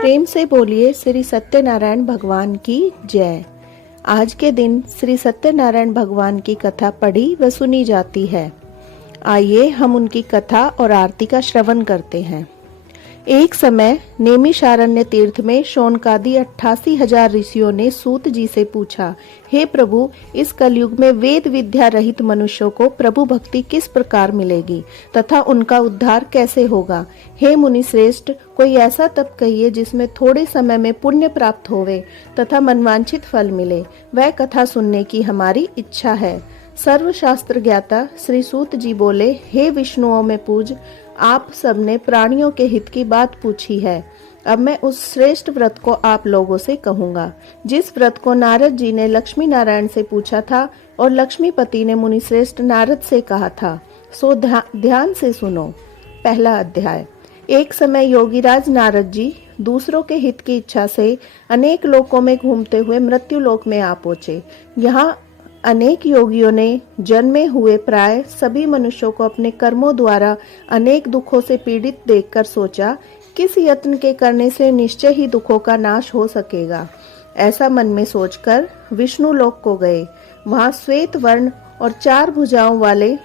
प्रेम से बोलिए श्री सत्यनारायण भगवान की जय। आज के दिन श्री सत्यनारायण भगवान की कथा पढ़ी व सुनी जाती है। आइए हम उनकी कथा और आरती का श्रवण करते हैं। एक समय नेमिषारण्य तीर्थ में शौनकादि 88,000 ऋषियों ने सूत जी से पूछा, हे प्रभु, इस कलयुग में वेद विद्या रहित मनुष्यों को प्रभु भक्ति किस प्रकार मिलेगी तथा उनका उद्धार कैसे होगा। हे मुनि श्रेष्ठ, कोई ऐसा तप कहिए जिसमें थोड़े समय में पुण्य प्राप्त होवे तथा मनवांछित फल मिले। वह कथा सुनने की हमारी इच्छा है। सर्वशास्त्र ज्ञाता श्री सूत जी बोले, हे विष्णुओं में पूज, आप सबने प्राणियों के हित की बात पूछी है। अब मैं उस श्रेष्ठ व्रत को आप लोगों से कहूंगा, जिस व्रत को नारद जी ने लक्ष्मी नारायण से पूछा था और लक्ष्मीपति ने मुनि श्रेष्ठ नारद से कहा था। सो ध्यान से सुनो। पहला अध्याय। एक समय योगीराज नारद जी दूसरों के हित की इच्छा से अनेक लोकों में घूमते हुए मृत्यु लोक में आ पहुंचे। यहाँ अनेक योगियों ने जन्मे हुए प्राय सभी मनुष्यों को अपने कर्मों द्वारा अनेक दुखों से पीड़ित देखकर सोचा, किस यत्न के करने से निश्चय ही दुखों का नाश हो सकेगा। ऐसा मन में सोचकर विष्णु लोक को गए। वहां श्वेत वर्ण और 4 भुजाओं वाले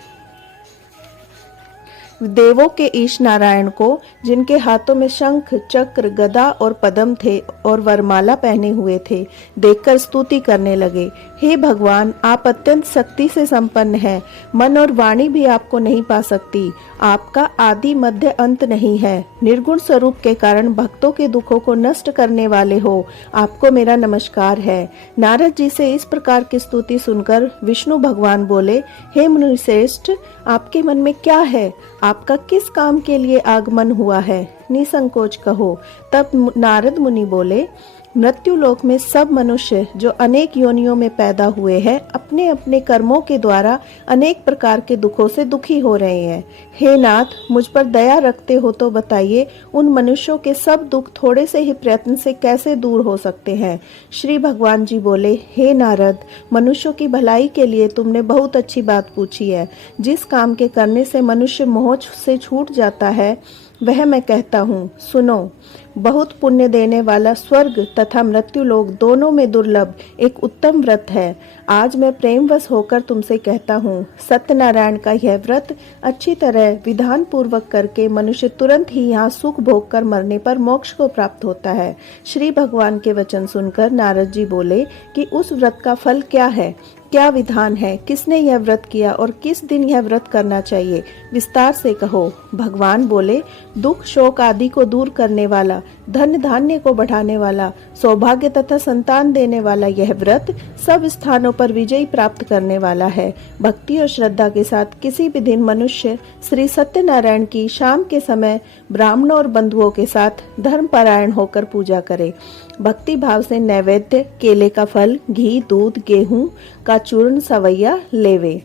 देवों के ईश नारायण को, जिनके हाथों में शंख, चक्र, गदा और पद्म थे और वरमाला पहने हुए थे, देखकर स्तुति करने लगे। हे भगवान, आप अत्यंत शक्ति से संपन्न हैं। मन और वाणी भी आपको नहीं पा सकती। आपका आदि मध्य अंत नहीं है। निर्गुण स्वरूप के कारण भक्तों के दुखों को नष्ट करने वाले हो। आपको मेरा नमस्कार है। नारद जी से इस प्रकार की स्तुति सुनकर विष्णु भगवान बोले, हे मुनिश्रेष्ठ, आपके मन में क्या है? आपका किस काम के लिए आगमन हुआ है? निसंकोच कहो। तब नारद मुनि बोले, मृत्यु लोक में सब मनुष्य जो अनेक योनियों में पैदा हुए हैं, अपने अपने कर्मों के द्वारा अनेक प्रकार के दुखों से दुखी हो रहे हैं। हे नाथ, मुझ पर दया रखते हो तो बताइए, उन मनुष्यों के सब दुख थोड़े से ही प्रयत्न से कैसे दूर हो सकते हैं? श्री भगवान जी बोले, हे नारद, मनुष्यों की भलाई के लिए तुमने बहुत अच्छी बात पूछी है। जिस काम के करने से मनुष्य मोह से छूट जाता है, वह मैं कहता हूँ, सुनो। बहुत पुण्य देने वाला स्वर्ग तथा मृत्यु लोक दोनों में दुर्लभ एक उत्तम व्रत है। आज मैं प्रेमवश होकर तुमसे कहता हूँ, सत्यनारायण का यह व्रत अच्छी तरह विधान पूर्वक करके मनुष्य तुरंत ही यहाँ सुख भोग कर मरने पर मोक्ष को प्राप्त होता है। श्री भगवान के वचन सुनकर नारद जी बोले कि उस व्रत का फल क्या है, क्या विधान है, किसने यह व्रत किया और किस दिन यह व्रत करना चाहिए, विस्तार से कहो। भगवान बोले, दुख शोक आदि को दूर करने वाला, धन धान्य को बढ़ाने वाला, सौभाग्य तथा संतान देने वाला यह व्रत सब स्थानों पर विजय प्राप्त करने वाला है। भक्ति और श्रद्धा के साथ किसी भी दिन मनुष्य श्री सत्यनारायण की शाम के समय ब्राह्मणों और बंधुओं के साथ धर्मपरायण होकर पूजा करे। भक्ति भाव से नैवेद्य, केले का फल, घी, दूध, गेहूं का चूर्ण सवैया लेवे।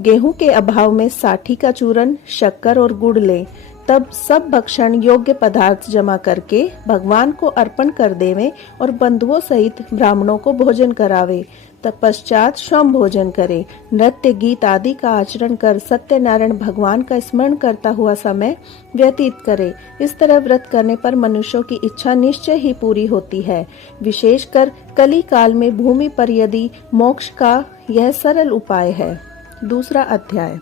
गेहूं के अभाव में साठी का चूर्ण, शक्कर और गुड़ ले। तब सब भक्षण योग्य पदार्थ जमा करके भगवान को अर्पण कर देवे और बंधुओं सहित ब्राह्मणों को भोजन करावे। तत्पश्चात स्वयं भोजन करे। नृत्य गीत आदि का आचरण कर सत्यनारायण भगवान का स्मरण करता हुआ समय व्यतीत करे। इस तरह व्रत करने पर मनुष्यों की इच्छा निश्चय ही पूरी होती है। विशेषकर कली काल में भूमि पर यदि मोक्ष का यह सरल उपाय है। दूसरा अध्याय।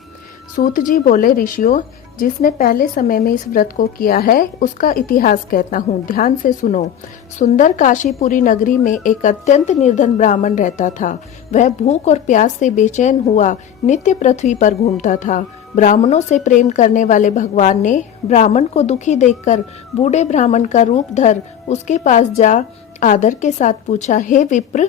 सूत जी बोले, ऋषियों, जिसने पहले समय में इस व्रत को किया है उसका इतिहास कहता हूँ, ध्यान से सुनो। सुंदर काशीपुरी नगरी में एक अत्यंत निर्धन ब्राह्मण रहता था। वह भूख और प्यास से बेचैन हुआ नित्य पृथ्वी पर घूमता था। ब्राह्मणों से प्रेम करने वाले भगवान ने ब्राह्मण को दुखी देखकर बूढ़े ब्राह्मण का रूप धर उसके पास जा आदर के साथ पूछा, हे विप्र,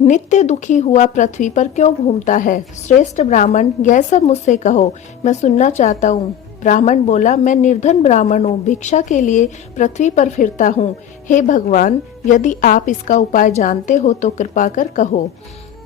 नित्य दुखी हुआ पृथ्वी पर क्यों घूमता है? श्रेष्ठ ब्राह्मण, यह सब मुझसे कहो, मैं सुनना चाहता हूँ। ब्राह्मण बोला, मैं निर्धन ब्राह्मण हूँ, भिक्षा के लिए पृथ्वी पर फिरता हूँ। हे भगवान, यदि आप इसका उपाय जानते हो तो कृपा कर कहो।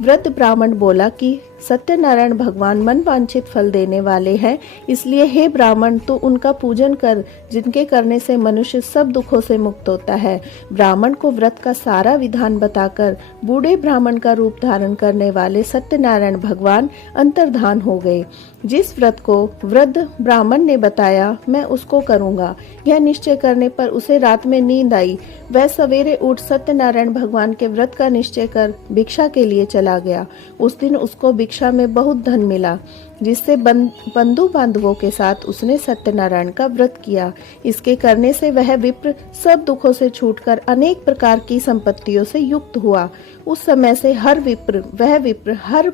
वृद्ध ब्राह्मण बोला कि सत्यनारायण भगवान मन वांछित फल देने वाले हैं, इसलिए हे ब्राह्मण तू उनका पूजन कर, जिनके करने से मनुष्य सब दुखों से मुक्त होता है। ब्राह्मण को व्रत का सारा विधान बताकर बूढ़े ब्राह्मण का रूप धारण करने वाले सत्यनारायण भगवान अंतर्धान हो गए। जिस व्रत को वृद्ध ब्राह्मण ने बताया मैं उसको करूंगा, यह निश्चय करने पर उसे रात में नींद आई। वह सवेरे उठ सत्यनारायण भगवान के व्रत का निश्चय कर भिक्षा के लिए चला गया। उस दिन उसको भिक्षा में बहुत धन मिला, जिससे बंधु बांधवों के साथ उसने सत्यनारायण का व्रत किया। इसके करने से वह विप्र सब दुखों से छूटकर अनेक प्रकार की संपत्तियों से युक्त हुआ। उस समय से वह विप्र हर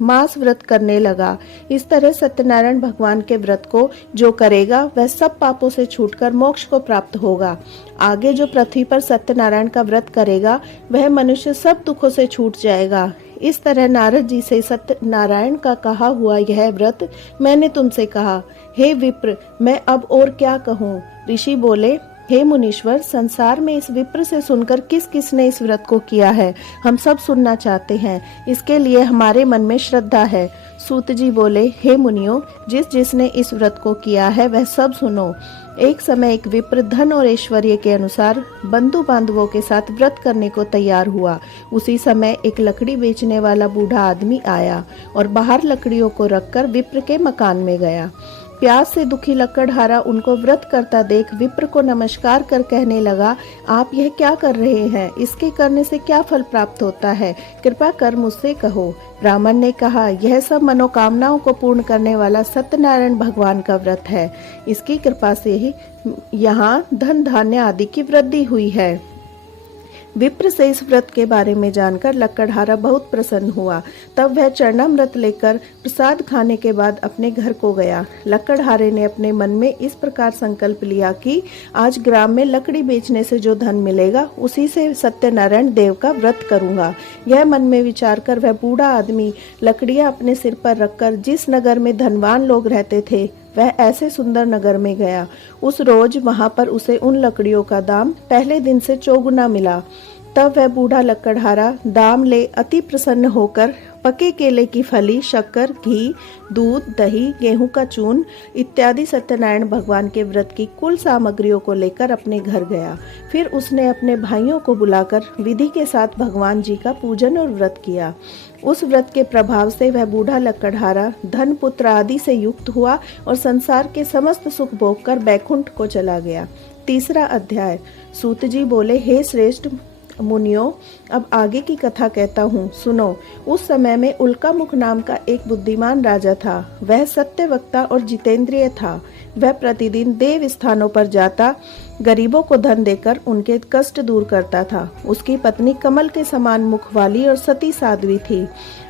मास व्रत करने लगा। इस तरह सत्यनारायण भगवान के व्रत को जो करेगा वह सब पापों से छूटकर मोक्ष को प्राप्त होगा। आगे जो पृथ्वी पर सत्यनारायण का व्रत करेगा वह मनुष्य सब दुखों से छूट जाएगा। इस तरह नारद जी से सत्यनारायण का कहा हुआ यह व्रत मैंने तुमसे कहा। हे विप्र, मैं अब और क्या कहूँ। ऋषि बोले, हे मुनीश्वर, संसार में इस विप्र से सुनकर किस किस ने इस व्रत को किया है, हम सब सुनना चाहते हैं। इसके लिए हमारे मन में श्रद्धा है। सूत जी बोले, हे मुनियों, जिसने इस व्रत को किया है वह सब सुनो। एक समय एक विप्र धन और ऐश्वर्य के अनुसार बंधु बांधवों के साथ व्रत करने को तैयार हुआ। उसी समय एक लकड़ी बेचने वाला बूढ़ा आदमी आया और बाहर लकड़ियों को रखकर विप्र के मकान में गया। प्यास से दुखी लकड़हारा उनको व्रत करता देख विप्र को नमस्कार कर कहने लगा, आप यह क्या कर रहे हैं? इसके करने से क्या फल प्राप्त होता है? कृपा कर मुझसे कहो। ब्राह्मण ने कहा, यह सब मनोकामनाओं को पूर्ण करने वाला सत्यनारायण भगवान का व्रत है। इसकी कृपा से ही यहाँ धन धान्य आदि की वृद्धि हुई है। विप्र से इस व्रत के बारे में जानकर लकड़हारा बहुत प्रसन्न हुआ। तब वह चरणामृत लेकर प्रसाद खाने के बाद अपने घर को गया। लकड़हारे ने अपने मन में इस प्रकार संकल्प लिया कि आज ग्राम में लकड़ी बेचने से जो धन मिलेगा उसी से सत्यनारायण देव का व्रत करूंगा। यह मन में विचार कर वह बूढ़ा आदमी लकड़ियां अपने सिर पर रखकर जिस नगर में धनवान लोग रहते थे वह ऐसे सुंदर नगर में गया। उस रोज वहां पर उसे उन लकड़ियों का दाम पहले दिन से चौगुना मिला। तब वह बूढ़ा लकड़हारा दाम ले अति प्रसन्न होकर पके केले की फली, शक्कर, घी, दूध, दही, गेहूं का चूर्ण इत्यादि सत्यनारायण भगवान के व्रत की कुल सामग्रियों को लेकर अपने घर गया। फिर उसने अपने भाइयों को बुलाकर विधि के साथ भगवान जी का पूजन और व्रत किया। उस व्रत के प्रभाव से वह बूढ़ा लकड़हारा धन पुत्र आदि से युक्त हुआ और संसार के समस्त सुख भोग कर बैकुंठ को चला गया। तीसरा अध्याय। सूत जी बोले, हे श्रेष्ठ मुनियों, अब आगे की कथा कहता हूँ, सुनो। उस समय में उल्कामुख नाम का एक बुद्धिमान राजा था। वह सत्यवक्ता और जितेंद्रिय था। वह प्रतिदिन देव स्थानों पर जाता, गरीबों को धन देकर उनके कष्ट दूर करता था। उसकी पत्नी कमल के समान मुख वाली और सती साध्वी थी।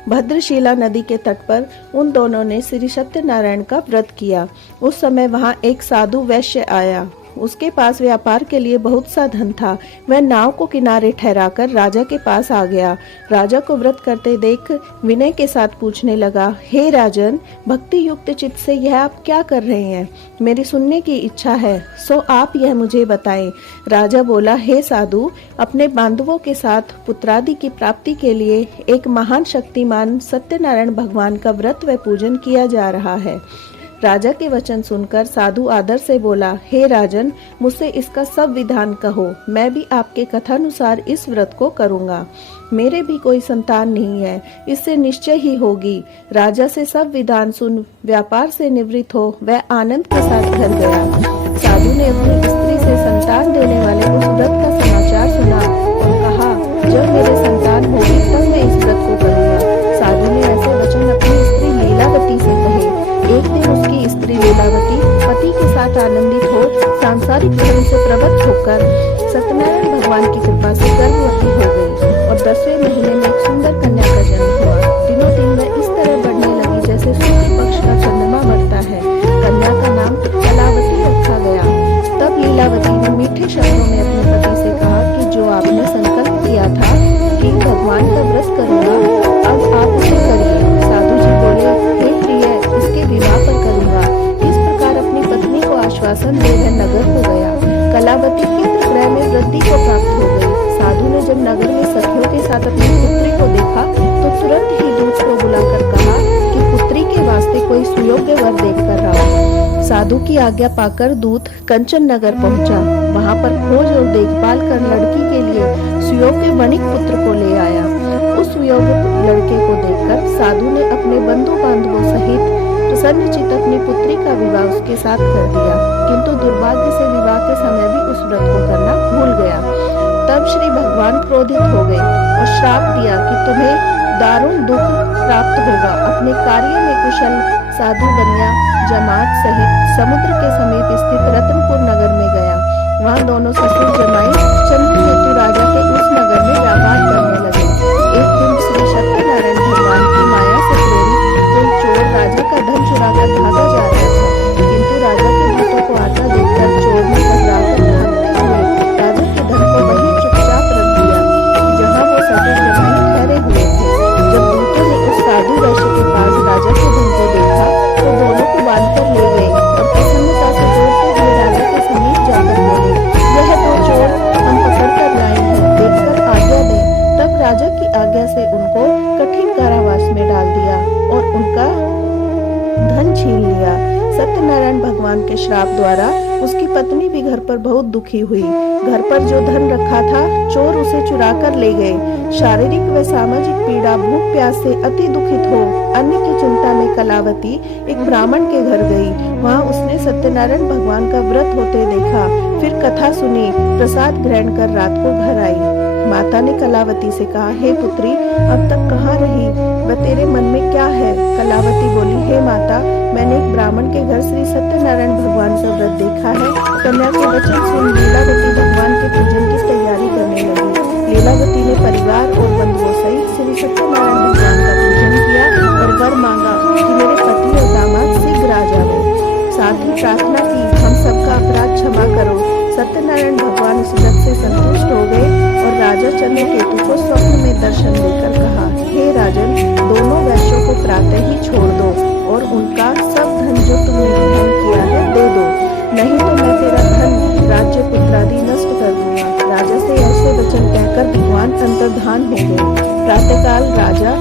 भद्रशिला नदी के तट पर उन दोनों ने श्री सत्यनारायण का व्रत किया। उस समय वहाँ एक साधु वैश्य आया। उसके पास व्यापार के लिए बहुत सा धन था। वह नाव को किनारे ठहराकर राजा के पास आ गया। राजा को व्रत करते देख विनय के साथ पूछने लगा, हे राजन, भक्ति युक्त चित्त से यह आप क्या कर रहे हैं? मेरी सुनने की इच्छा है, सो आप यह मुझे बताएं। राजा बोला, हे साधु, अपने बांधवों के साथ पुत्रादि की प्राप्ति के लिए एक महान शक्तिमान सत्यनारायण भगवान का व्रत व पूजन किया जा रहा है। राजा के वचन सुनकर साधु आदर से बोला, हे राजन, मुझसे इसका सब विधान कहो, मैं भी आपके कथानुसार इस व्रत को करूंगा। मेरे भी कोई संतान नहीं है, इससे निश्चय ही होगी। राजा से सब विधान सुन व्यापार से निवृत्त हो वह आनंद के साथ घर गया। साधु ने अपनी स्त्री से संतान देने वाले उस व्रत का समाचार सुना और कहा, जब मेरे संतान होगी तब मैं इस व्रत को करूंगा। साधु ने ऐसे वचन अपनी स्त्री लीलावती से कहे। एक दिन उसकी स्त्री लीलावती पति के साथ आनंदित हो सांसारिक धर्म से प्रवृत्त होकर सत्यनारायण भगवान की कृपा से गर्भवती हो गई और 10वें महीने में एक सुंदर कन्या का जन्म हुआ। दिनों दिन वह इस तरह बढ़ने लगी जैसे शुक्ल पक्ष का चंद्रमा बढ़ता है। कन्या का नाम कलावती रखा गया। तब लीलावती ने मीठे शब्दों में अपने पति से कहा कि जो आपने संकल्प किया था कि भगवान का व्रत करूंगा, अब आप उसे करिए। साधु जी बोले, हे प्रिय, इसके विवाह पर करूंगा। इस प्रकार अपनी पत्नी को आश्वासन दे वह नगर को गया। कलावती पितृगृह में वृद्धि को प्राप्त हो गई। साधु ने जब नगर में सखियों के साथ अपनी पुत्री को देखा तो तुरंत ही दूत को बुलाकर कहा, सुयोग्य वर देखकर रहा। साधु की आज्ञा पाकर दूत कंचन नगर पहुंचा। वहां पर खोज और देखभाल कर लड़की के लिए सुयोग्य वणिक पुत्र को ले आया। उस सुयोग्य लड़के को देखकर साधु ने अपने बंधु बांधवों सहित प्रसन्नचित्त अपनी पुत्री का विवाह उसके साथ कर दिया, किंतु दुर्भाग्य से विवाह के समय भी उस व्रत को करना भूल गया। तब श्री भगवान क्रोधित हो गए और श्राप दिया कि तुम्हें दारुण दुख प्राप्त होगा। अपने कार्य में कुशल साधु बनिया जमात सहित समुद्र के समीप स्थित रत्नपुर नगर में गया। वहां दोनों ससुर जमाई चंद्रकेतु राजा के उस नगर में व्यापार करने लगे। एक दिन श्री सत्यनारायण भगवान की माया से प्रेरित कोई चोर राजा का धन चुराकर भागा जा रहा था, किंतु राजा के दूतों को आता देखकर चोर ने घबराकर भागते हुए राजा के धन को वहीं चुपचाप रख दिया जहाँ वो ससुर जमाई ठहरे हुए थे। जब दूतों ने उस साधु वैश्य के पास राजा के धन को देखा तो दोनों को बांधकर ले गए और प्रसन्नता से दौड़ते हुए राजा के समीप जाकर बोले, यह दो चोर हम पकड़ कर लाए हैं, देखकर आज्ञा दें। तब राजा की आज्ञा से उनको कठिन कारावास में डाल दिया और उनका धन छीन लिया। सत्यनारायण भगवान के श्राप द्वारा उसकी पत्नी भी घर पर बहुत दुखी हुई। घर पर जो धन रखा था चोर उसे चुरा कर ले गए। शारीरिक व सामाजिक पीड़ा, भूख प्यास से अति दुखित हो अन्न की चिंता में कलावती एक ब्राह्मण के घर गई। वहां उसने सत्यनारायण भगवान का व्रत होते देखा, फिर कथा सुनी, प्रसाद ग्रहण कर रात को घर आई। माता ने कलावती से कहा, हे पुत्री, अब तक कहाँ रही व तेरे मन में क्या है? कलावती बोली, हे माता, मैंने एक ब्राह्मण के घर श्री सत्यनारायण भगवान का व्रत देखा है। कन्या के वचन सुन लीलावती भगवान के पूजन की तैयारी करने लगी। लीलावती ने परिवार और बंधुओं सहित श्री सत्यनारायण भगवान का पूजन किया और वर मांगा कि मेरे पति और दामाद शीघ्र आ जाओ। साथ ही प्रार्थना की, हम सबका अपराध क्षमा करो। सत्यनारायण भगवान इस व्रत से संतुष्ट हो गए और राजा चंद्रकेतु को स्वप्न में दर्शन देकर कहा, हे राजन, दोनों वैश्यों को प्रातः ही छोड़ दो और उनका सब धन जो तुमने ग्रहण किया है दे दो, नहीं तो मैं तेरा धन, राज्य, पुत्रादि नष्ट कर दूंगा। राजा से ऐसे वचन कहकर भगवान अंतर्धान हो गए। प्रातःकाल राजा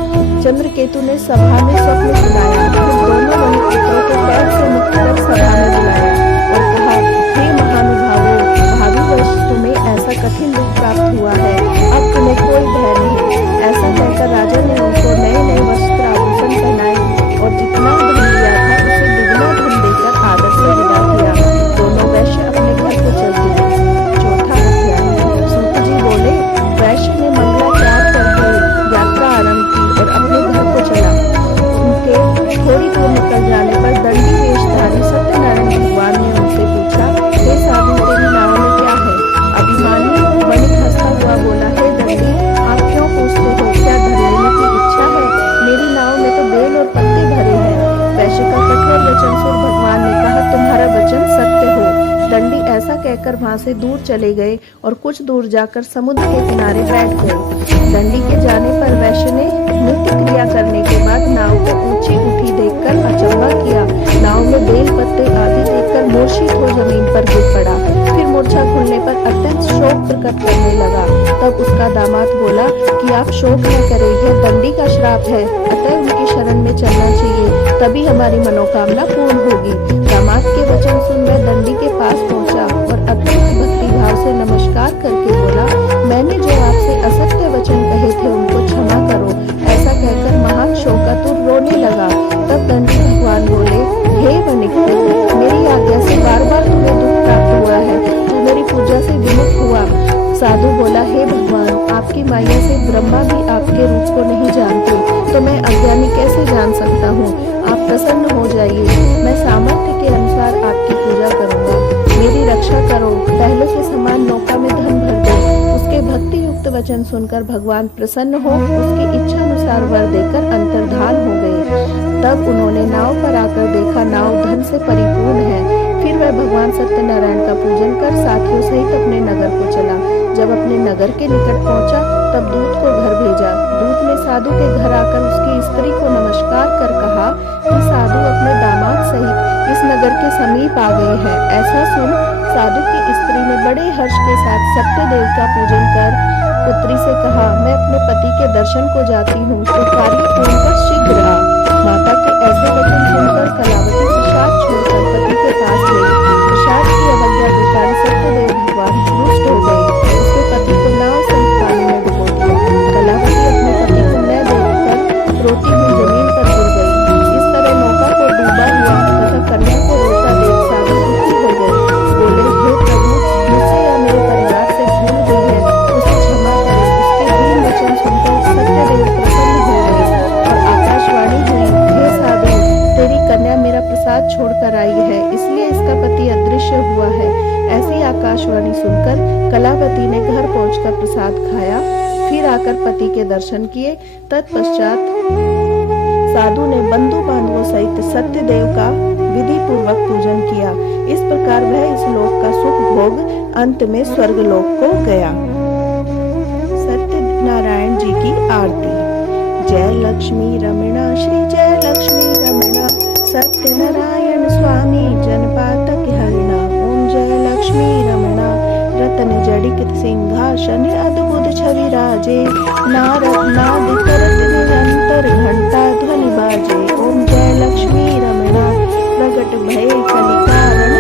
चंद्रकेतु ने सभा में स्वप्न सुनाया। दोनों वनपुत्रों को पैर से मुक्त कर सभा में बुलाया और कहा, हे महानुभावों, भावी वर्ष तुम्हें ऐसा कठिन दुख प्राप्त हुआ है, अब तुम्हें कोई भय नहीं। ऐसा कहकर राजा ने उनको नए नए वस्त्र आभूषण पहनाए और जितना धन दिया था उसे दुगना धन देकर आदर से विदा किया। दोनों वैश्य अपने घर को चल दिए। चौथा अध्याय। सूत जी बोले, वैश्य ने मंगलाचार करके यात्रा आरंभ की और अपने घर को चला। उनके थोड़ी दूर निकल जाने पर दंडी वेशधारी सत्यनारायण भगवान ने उनसे पूछा, हे साधु, तेरी नाव में क्या है? अभिमानी वणिक हंसता हुआ बोला, हे दंडी, आप क्यों पूछते हो? क्या धन लेने की इच्छा है? मेरी नाव में तो बेल और पत्ते भरे हैं। वैश्य का कठोर वचन सुन भगवान ने कहा, तुम्हारा वचन सत्य हो। दंडी ऐसा कहकर वहां से दूर चले गए और कुछ दूर जाकर समुद्र के किनारे बैठ गए। दंडी के जाने पर वैश्य ने नृत्य क्रिया करने के बाद नाव को ऊंची उठी देखकर अचंभा किया। नाव में बेल पत्ते आदि देखकर मूर्छित हो जमीन पर गिर पड़ा। फिर मूर्छा खुलने पर अत्यंत शोक प्रकट करने लगा। तब उसका दामाद बोला कि आप शोक न करें, यह दंडी का श्राप है, अतः उनकी शरण में चलना चाहिए, तभी हमारी मनोकामना पूर्ण होगी। दामाद के वचन सुन मैं दंडी के पास पहुंचा और अत्यंत भक्ति भाव से नमस्कार करके बोला, मैंने जो आपसे असत्य वचन कहे थे उनको क्षमा करो। ऐसा कहकर महान शोकातुर रोने लगा। तब दंडी भगवान बोले, हे वणिक, मेरी आज्ञा से बार बार तुम्हें दुख प्राप्त हुआ है, तू मेरी पूजा से विमुख हुआ। साधु बोला, हे भगवान, आपकी माया से ब्रह्मा भी आपके रूप को नहीं जानते, तो मैं अज्ञानी कैसे जान सकता हूँ? आप प्रसन्न हो जाइए, मैं सामर्थ्य के अनुसार आपकी पूजा करूँगा। मेरी रक्षा करो, पहले के समान नौका में धन भर दो। उसके भक्ति युक्त वचन सुनकर भगवान प्रसन्न हो उसकी इच्छा अनुसार वर देकर अंतर्धान हो गए। तब उन्होंने नाव पर आकर देखा नाव धन से परिपूर्ण है। फिर वह भगवान सत्यनारायण का पूजन कर साथियों सहित अपने नगर को चला। जब अपने नगर के निकट पहुंचा तब दूत को घर भेजा। दूत ने साधु के घर आकर उसकी स्त्री को नमस्कार कर कहा कि साधु अपने दामाद सहित इस नगर के समीप आ गए हैं। ऐसा सुन साधु की स्त्री ने बड़े हर्ष के साथ सत्यदेव का पूजन कर पुत्री से कहा, मैं अपने पति के दर्शन को जाती हूँ, तो कार्य पूर्ण कर शीघ्र आ। माता के ऐसे वचन सुनकर कलावती प्रसाद छोड़कर पति के पास गई। प्रसाद की अवज्ञा के कारण सत्यदेव भगवान रुष्ट हो गए। उसके पति को नाव सहित पानी में डुबो दिया। कलावती अपने पति को न देखकर रोती हुई जमीन पर गिर गई। इस तरह नौका को डूबा हुआ तथा कन्या को रोता देख साधु दुखी हो गए। बोले, हे प्रभु, मुझसे या मेरे परिवार से भूल गई है, उसे क्षमा करें। उसके दीन वचन सुनकर सत्यदेव प्रसन्न हो गए और आकाशवाणी हुई, हे साधु, तेरी कन्या मेरा प्रसाद छोड़कर आई है, इसलिए इसका पति अदृश्य हुआ है। ऐसी आकाशवाणी सुनकर कलावती ने घर पहुंचकर प्रसाद खाया, फिर आकर पति के दर्शन किए। तत्पश्चात साधु ने बंधु बांधवों सहित सत्यदेव का विधि पूर्वक पूजन किया। इस प्रकार वह इस लोक का सुख भोग अंत में स्वर्गलोक को गया। सत्यनारायण जी की आरती। जय लक्ष्मी रमणा, श्री जय लक्ष्मी रमणा, सत्यनारायण स्वामी जनपातक हरिणा। ओम जय लक्ष्मी रमणा, रतन जड़ित सिंहासन अद्भुत छवि राजे, नारद नाद करत निरंतर घंटा ध्वनि बाजे। ओम जय लक्ष्मी रमणा, प्रगट भय कलिकारण